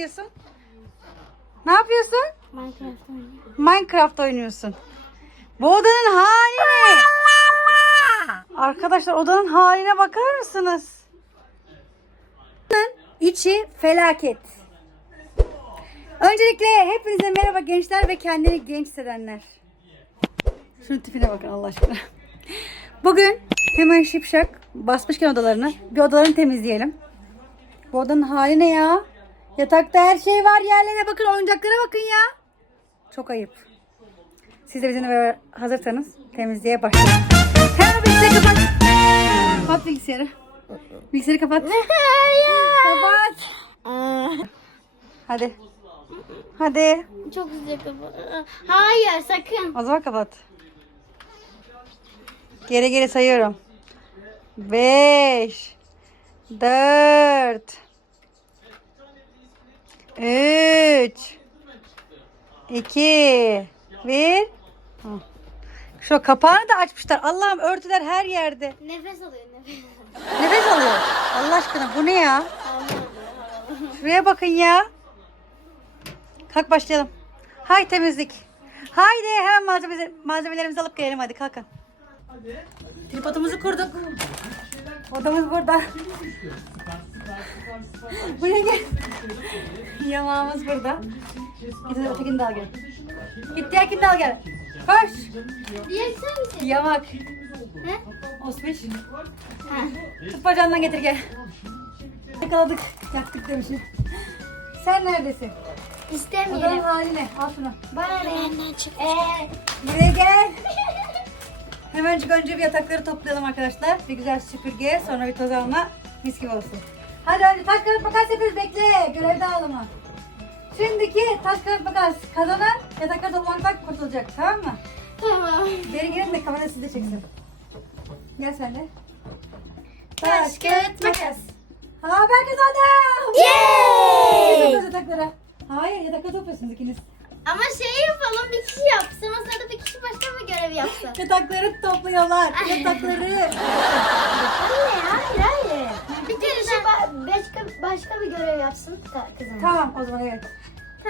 yapıyorsun? Ne yapıyorsun? Minecraft. Minecraft oynuyorsun. Bu odanın hali ne? Arkadaşlar odanın haline bakar mısınız? İçi felaket. Öncelikle hepinize merhaba gençler ve kendini genç hissedenler. Şunun tipine bakın Allah aşkına. Bugün hemen şipşak basmışken odalarını bir odalarını temizleyelim. Bu odanın hali ne ya? Yatakta her şey var yerlerine bakın oyuncaklara bakın ya. Çok ayıp. Siz de bizimle hazırsanız temizliğe başlayalım. Hemen bilgisayarı kapat. Kapat bilgisayarı. Bilgisayarı kapat. kapat. Hadi. Hadi. Çok sıcak ama. Hayır sakın. O zaman kapat. Geri geri sayıyorum. 5 4 3 2 1 Şu kapağını da açmışlar. Allah'ım örtüler her yerde. Nefes alıyor nefes. Nefes alıyor. Allah aşkına bu ne ya? Şuraya bakın ya. Kalk başlayalım. Hay temizlik. Haydi hemen malzeme, malzemelerimizi alıp gelelim hadi kalkın. Tripodumuzu kurduk. Odamız burada. Buraya gel. Yamağımız burada. Hadi ötekini de al gel. Git diğerkini de al gel. Koş. Diğer sen misin? Yamak. He? Osmiş. Ha. Tut bacağından getir gel. Yakaladık. Yaktık demişim. Sen neredesin? Odanın İstemiyorum. hali ne? Al şunu. Bana ne? Eee. Buraya gel. Hemencik önce bir yatakları toplayalım arkadaşlar. Bir güzel süpürge, sonra bir toz alma. Mis gibi olsun. Hadi önce taş kağıt makas yapıyoruz. Bekle. Görev dağılımı. Şimdiki taş kağıt makas kazanan yatakları toplamaktan kurtulacak. Tamam mı? Tamam. Beri gelin de kamera sizi de çeksin. Gel sen de. Taş, kağıt, makas. Ha ben kazandım. Yay! Topluyoruz yataklara. Hayır yatakları topluyorsunuz ikiniz. Ama şey yapalım bir kişi yapsın. O sırada bir kişi başka bir görev yapsın. Yatakları topluyorlar. Yatakları. Hayır hayır. Bir başka, başka bir görev yapsın ka- kızım. tamam o zaman evet.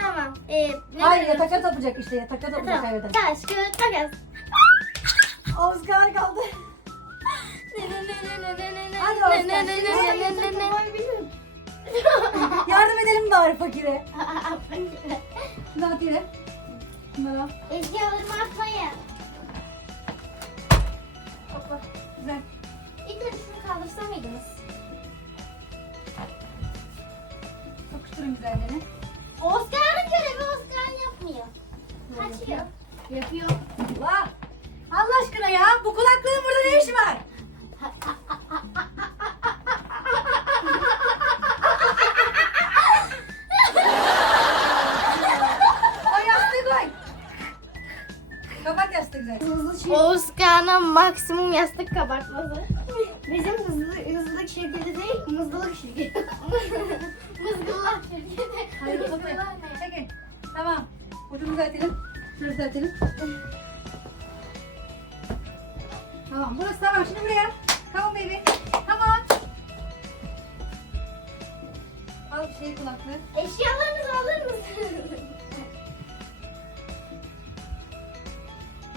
Tamam. Ee, ne Hayır görev? yatakları toplayacak işte. Yatakları toplayacak Tamam. kaybeder. Taş, kağıt, makas. Oscar kaldı. Hadi Oscar. Yardım edelim bari fakire. Şunu at yere. Şunları al. Eşyalarımı atmayın. Topla. Güzel. İlk önce şunu kaldırsa mıydınız? Sokuşturun güzelliğini. Oscar'ın görevi Oscar yapmıyor. Kaçıyor. Yapıyor. Allah. Allah aşkına ya. Bu kulaklığın burada ne işi var? Ay yastığı koy. Kapat yastığı güzel. Oscar'ın maksimum yastık kabartması. Bizim hızlı, hızlılık şirketi değil, mızlılık şirketi. Mızgıllar şirketi. Hayır toplayın. Çekin. Tamam. Ucunu düzeltelim. Şurası düzeltelim. Tamam burası tamam. Şimdi buraya. On baby. On. Al şey kulaklığı. Eşyalarınızı alır mısınız?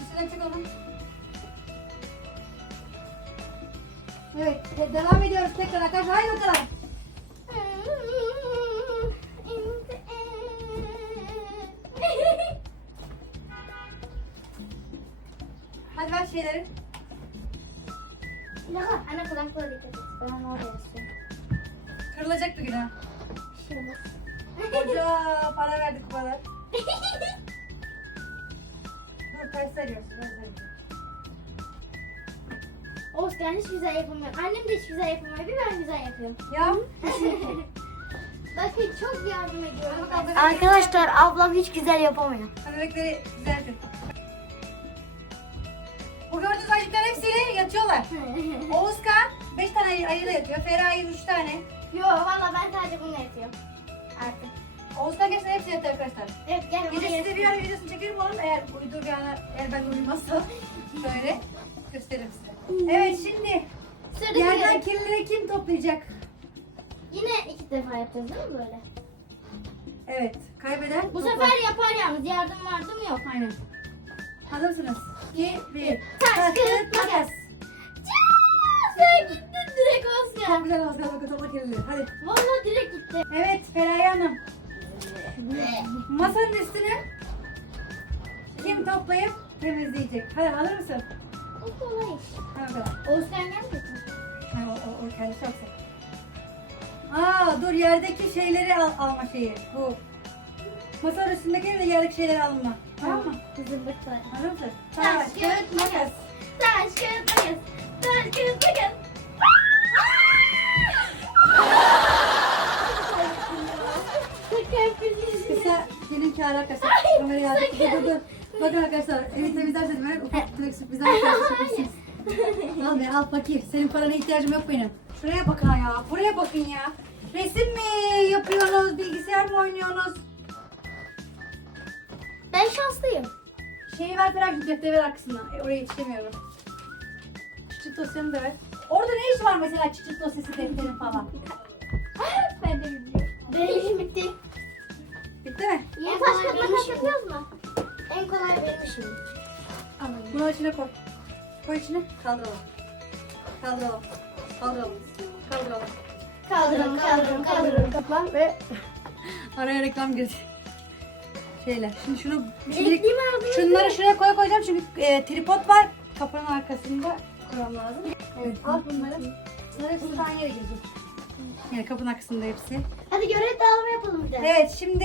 Üstüne çık onu. Evet. de- Devam ediyoruz tekrar arkadaşlar. Haydi bakalım. Hadi ver şeyleri. Ana kulaklığa dikkat et. Ben orada yazıyorum. Kırılacak bir gün ha. Şimdi. Koca para verdik kadar. Dur ters sarıyorsun. Ters sarıyorsun. Oscar hiç güzel yapamıyor. Annem de hiç güzel yapamıyor. Bir ben güzel yapıyorum. Ya. Bakın çok yardım ediyorum. Arkadaşlar ablam hiç güzel yapamıyor. Bebekleri düzeltin. Bu gördüğünüz ayıcıkların hepsiyle yatıyorlar. Oğuzkan 5 tane ayı- ayıyla yatıyor. Feraye 3 tane. Yo valla ben sadece bunu yapıyorum. Artık. Oğuzkan gerçekten hepsi yatıyor arkadaşlar. Evet gel Gece buraya. size bir ara videosunu çekerim oğlum. Eğer uyuduğu bir ana, eğer ben uyumazsam şöyle gösteririm size. Evet şimdi Sıradaki yerden kirlileri kim toplayacak? Yine iki defa yapacağız değil mi böyle? Evet. Kaybeden Bu toplar. sefer yapar yalnız. Yardım vardım yok. Aynen. Hazır mısınız? 2, 1. Taş, kağıt, makas. Sen gittin direkt Oscar. Çok güzel az kaldı. Topla kirli. Hadi. Valla direkt gitti. Evet Feraye Hanım. Masanın üstünü kim toplayıp temizleyecek? Hadi hazır mısın? O kolay iş. Gelmedi mi? Ha, o, o, o kendisi yapsın. Aa dur yerdeki şeyleri al, alma şeyi. Bu. Masanın üstündeki de yerdeki şeyleri alma. Tamam mı? Hazırlık var. Hazır mısın? Taş, kağıt, makas. Taş, kağıt, makas. Taş, kağıt, makas. Kısa benimki alakası. Kamerayı aldık. Dur dur dur. Bakın arkadaşlar evi temizlerseniz ben ufak tefek sürprizler yapıyorsunuz. al be al fakir. Senin parana ihtiyacım yok benim. Şuraya bakın ya. Buraya bakın ya. Resim mi yapıyorsunuz? Bilgisayar mı oynuyorsunuz? Ben şanslıyım. Şeyi ver Ferhat şu defteri ver arkasından. E, oraya yetişemiyorum. Çıçıt dosyamı da ver. Orada ne iş var mesela çıçıt dosyası defterin falan? ben de bilmiyorum. Benim işim bitti. Bitti mi? En kolay benim işim. yapıyoruz mu? En kolay benim işim. Bunu içine koy. Koy içine. Kaldıralım. Kaldıralım. Kaldıralım. Kaldıralım. Kaldırın, kaldırın, kaldırın. Kaplan ve araya reklam girdi. Şeyler. Şimdi şunu mi aldın? şunları şuraya koy koyacağım çünkü e, tripod var. Kapının arkasında koymam lazım. Evet. Al bunları. Bunlar hepsi aynı yere girecek. Yani kapının arkasında hepsi. Hadi görev dağılımı yapalım bir de. Evet şimdi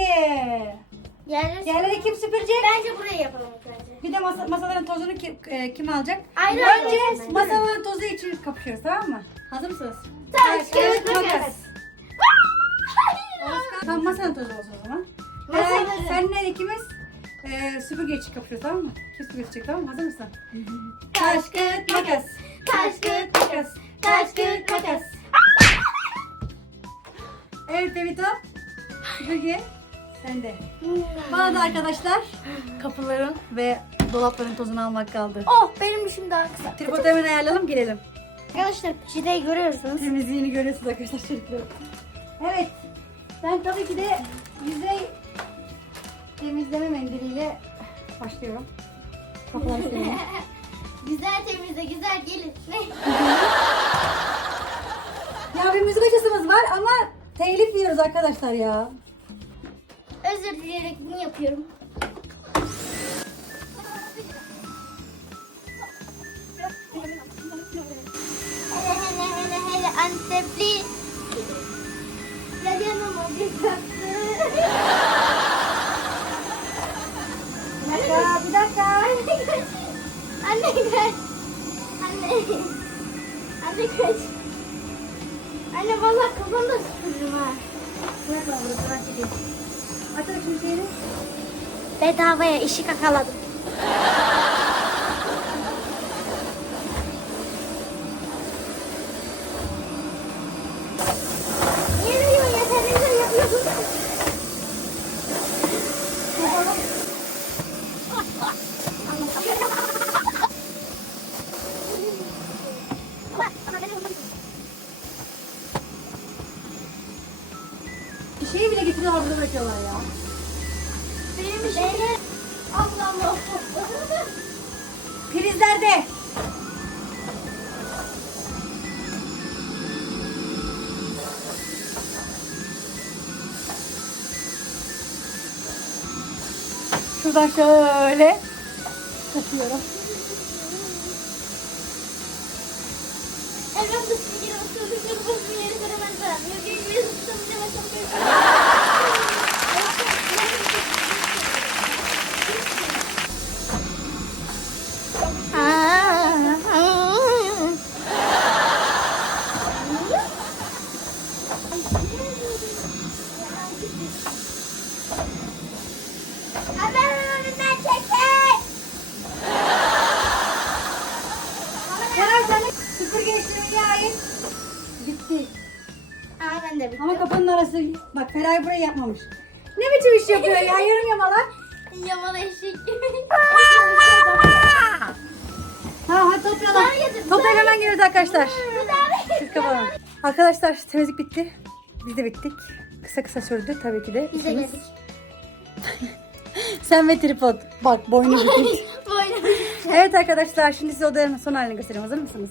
Yerleri, yerleri kim süpürecek? Bence buraya yapalım önce. Bir de masa, masaların tozunu kim, e, kim alacak? Ayrı Önce ayrı olsun masaların tozu için kapışıyoruz tamam mı? Hazır mısınız? Taş, kağıt, makas. Oscar, Tamam masanın tozu olsun o zaman. Masaların. Ee, senle ikimiz e, süpürge için kapışıyoruz tamam mı? Kim süpürecek tamam mı? Hazır mısın? Taş, kağıt, makas. Taş, kağıt, makas. Taş, kağıt, makas. Evet Devito. Süpürge sende. Bana da arkadaşlar kapıların ve dolapların tozunu almak kaldı. Oh benim işim daha kısa. Tripodu hemen ayarlayalım girelim. Arkadaşlar çileyi görüyorsunuz. Temizliğini görüyorsunuz arkadaşlar çocuklar. Evet. Ben tabii ki de yüzey temizleme mendiliyle başlıyorum. Kapıları sileyim. güzel temizle güzel gelin. Ya bir müzik açısımız var ama telif yiyoruz arkadaşlar ya. Özür dileyerek bunu yapıyorum. Hele hele hele hele Antepli. Gel yanıma bir dakika, bir dakika. Anne kaç. Anne. Anne. Kaç. Anne vallahi kafanı da süpürürüm ha. Bırak lan burası, bırak gideyim. Şeyini. Bedavaya işi kakaladım. Niye veriyorsun ya? Sen ne güzel yapıyorsun. Bir burada bırakıyorlar ya. Benim işim. Benim. Allah. Prizlerde. Şuradan şöyle takıyorum. Evren dışına geri oturduk. Yıldız bir yeri göremezler. Yok yok bir ısıtımcı başım Haber ben de bitti. Ama kapının arası bak Feray burayı yapmamış. Ne biçim iş yapıyor ya yarım yamalak. Yamalı eşek gibi. Ha hadi toplayalım. Toplayalım hemen geliyoruz arkadaşlar. Siz kapatalım. Arkadaşlar temizlik bitti. Biz de bittik. kısa kısa sürdü tabii ki de. Biz de İkimiz. geldik. Sen ve tripod. Bak boynu gitmiş. Böyle. evet arkadaşlar şimdi size odanın son halini göstereyim. Hazır mısınız?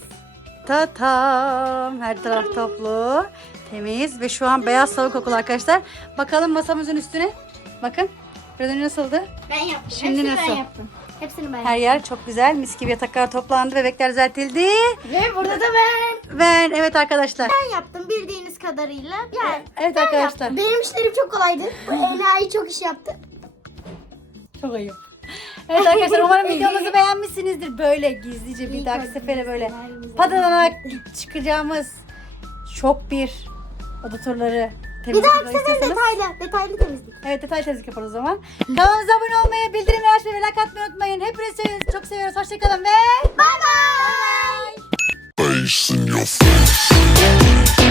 Tatam. Her taraf toplu. Temiz ve şu an beyaz tavuk kokulu arkadaşlar. Bakalım masamızın üstüne. Bakın. Biraz önce nasıldı? Ben yaptım. Şimdi Hepsini nasıl? ben yaptım. Hepsini ben Her yer çok güzel. Mis gibi yataklar toplandı. Bebekler düzeltildi. Ve burada da ben. Ben evet arkadaşlar. Ben yaptım bildiğiniz kadarıyla. Yani Evet ben arkadaşlar. yaptım. Benim işlerim çok kolaydı. Bu enayi çok iş yaptı. Çok ayıp. Evet arkadaşlar umarım videomuzu beğenmişsinizdir. Böyle gizlice bir İyi dahaki kalbiniz, sefere böyle padalanarak çıkacağımız şok bir oda turları Bir temizlik dahaki sefer istiyorsanız. detaylı, detaylı temizlik. Evet detaylı temizlik yaparız o zaman. Kanalımıza abone olmayı, bildirimleri açmayı ve like atmayı unutmayın. Hepinizi seviyoruz, çok seviyoruz. Hoşçakalın ve Bye bye. face in your face.